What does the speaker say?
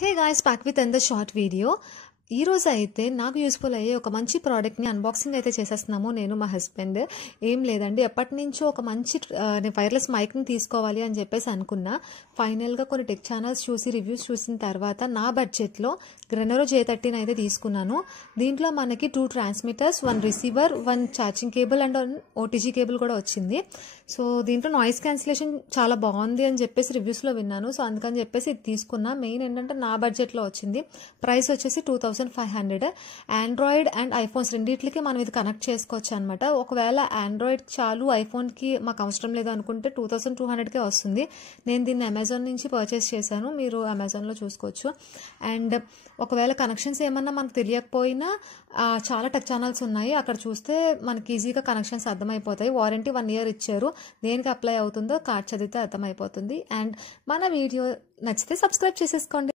Hey guys, back with another short video. ఈ రోజు అయితే నాకు యూస్ఫుల్ అయ్యే ఒక మంచి ప్రోడక్ట్ని అన్బాక్సింగ్ అయితే చేసేస్తున్నాము నేను మా హస్బెండ్. ఏం లేదండి, ఎప్పటి నుంచో ఒక మంచి వైర్లెస్ మైక్ని తీసుకోవాలి అని చెప్పేసి అనుకున్నా. ఫైనల్గా కొన్ని టెక్ ఛానల్స్ చూసి రివ్యూస్ చూసిన తర్వాత నా బడ్జెట్లో గ్రెనరో J13 అయితే తీసుకున్నాను. దీంట్లో మనకి 2 transmitters, 1 receiver, 1 charging cable and OTG cable కూడా వచ్చింది. సో దీంట్లో నాయిస్ క్యాన్సిలేషన్ చాలా బాగుంది అని చెప్పేసి రివ్యూస్లో విన్నాను. సో అందుకని చెప్పేసి ఇది తీసుకున్నా. మెయిన్ ఏంటంటే నా బడ్జెట్లో వచ్చింది. ప్రైస్ వచ్చేసి 2500. ఆండ్రాయిడ్ అండ్ ఐఫోన్స్ రెండింటికి మనం ఇది కనెక్ట్ చేసుకోవచ్చు అనమాట. ఒకవేళ ఆండ్రాయిడ్ చాలు ఐఫోన్కి మాకు అవసరం లేదు అనుకుంటే 2200కే వస్తుంది. నేను దీన్ని అమెజాన్ నుంచి పర్చేస్ చేశాను, మీరు అమెజాన్లో చూసుకోవచ్చు. అండ్ ఒకవేళ కనెక్షన్స్ ఏమన్నా మనకు తెలియకపోయినా చాలా టెక్ ఛానల్స్ ఉన్నాయి, అక్కడ చూస్తే మనకి ఈజీగా కనెక్షన్స్ అర్థమైపోతాయి. వారంటీ 1 year ఇచ్చారు. దేనికి అప్లై అవుతుందో కార్డ్ చదివితే అర్థమైపోతుంది. అండ్ మన వీడియో నచ్చితే సబ్స్క్రైబ్ చేసేసుకోండి.